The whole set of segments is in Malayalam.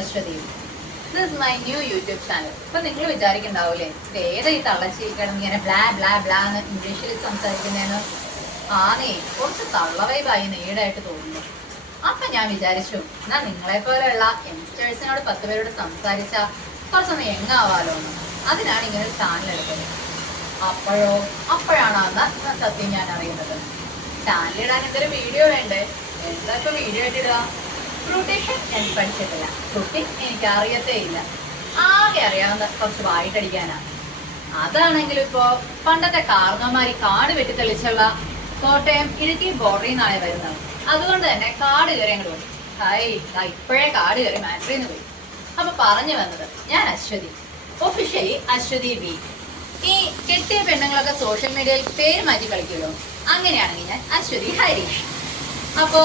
Aswathy. This is my new YouTube channel. ഇപ്പൊ നിങ്ങൾ വിചാരിക്കണ്ടാവൂലേ ഏതാ ഈ തള്ളച്ചി കിടന്ന് ഇങ്ങനെ ബ്ലാ ബ്ലാ ബ്ലാ എന്ന് ഇംഗ്ലീഷിൽ സംസാരിക്കുന്നതിന് ആന്നേ കുറച്ച് തള്ളവൈബായി നേടായിട്ട് തോന്നുന്നു. അപ്പൊ ഞാൻ വിചാരിച്ചു എന്നാ നിങ്ങളെ പോലെയുള്ള യങ്സ്റ്റേഴ്സിനോട് 10 പേരോട് സംസാരിച്ച കുറച്ചൊന്ന് എങ്ങാവാലോ എന്ന്. അതിനാണ് ഇങ്ങനെ ഒരു ചാനൽ എടുത്തത്. അപ്പോഴാണ് അന്ന് സത്യം ഞാൻ അറിയുന്നത്. ചാനലിടാൻ എന്തൊരു വീഡിയോ വേണ്ടേ? എന്താ ഇപ്പൊ വീഡിയോ ആയിട്ടിടുക? ബ്യൂട്ടീഷ്യൻ ഞാൻ പഠിച്ചിട്ടില്ല, കുക്കിംഗ് എനിക്ക് അറിയത്തേ ഇല്ല. ആകെ അറിയാവുന്ന കുറച്ച് വായിട്ടടിക്കാനാണ്. അതാണെങ്കിലും ഇപ്പോ പണ്ടത്തെ കാർന്നമാരി കാട് വെട്ടി തെളിച്ചുള്ള കോട്ടയം ഇടുക്കി ബോർഡറിൽ നിന്നാണ് വരുന്നത്. അതുകൊണ്ട് തന്നെ കാട് കയറി അങ്ങോട്ട് പോയി. ഇപ്പോഴേ കാട് കയറി മാറ്ററിന്ന് പോയി. അപ്പൊ പറഞ്ഞു വന്നത് ഞാൻ അശ്വതി, ഒഫീഷ്യലി അശ്വതി ബി. ഈ കെട്ടിയ പെണ്ണുങ്ങളൊക്കെ സോഷ്യൽ മീഡിയയിൽ പേര് മാറ്റി കളിക്കുമല്ലോ, അങ്ങനെയാണെങ്കിൽ ഞാൻ അശ്വതി ഹരീഷ്. അപ്പോ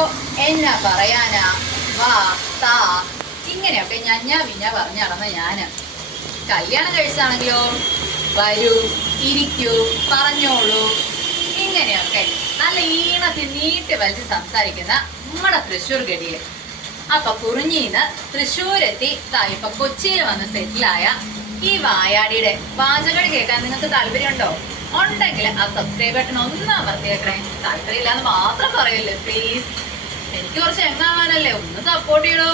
എന്നാ പറയാനാ, വാ താ ഇങ്ങനെയൊക്കെ വിഞ്ഞ പറഞ്ഞു നടന്ന ഞാന് കല്യാണം കഴിച്ചാണെങ്കിലോ വരൂ, ഇരിക്കൂ, പറഞ്ഞോളൂ, ഇങ്ങനെയൊക്കെ നല്ല ഈണത്തിൽ നീട്ടി വലിച്ച് സംസാരിക്കുന്ന നമ്മുടെ തൃശ്ശൂർ ഗഡിയെ. അപ്പൊ കുറിഞ്ഞിന്ന് തൃശ്ശൂരെത്തി ഇപ്പൊ കൊച്ചിയിൽ വന്ന് സെറ്റിലായ ഈ വായാടിയുടെ വാചകടി കേൾക്കാൻ നിങ്ങൾക്ക് താല്പര്യമുണ്ടോ? ഉണ്ടെങ്കിൽ ആ സബ്സ്ക്രൈബ് ബട്ടൺ ഒന്ന് അമർത്തിയേക്കണേ. താല്പര്യമില്ലാന്ന് മാത്രം പറയല്ലേ പ്ലീസ്. എനിക്ക് കുറച്ച് എങ്ങാവാനല്ലേ, ഒന്ന് സപ്പോർട്ട് ചെയ്യണോ.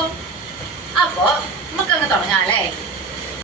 അപ്പോ നമുക്കങ്ങ് തുടങ്ങാല്ലേ.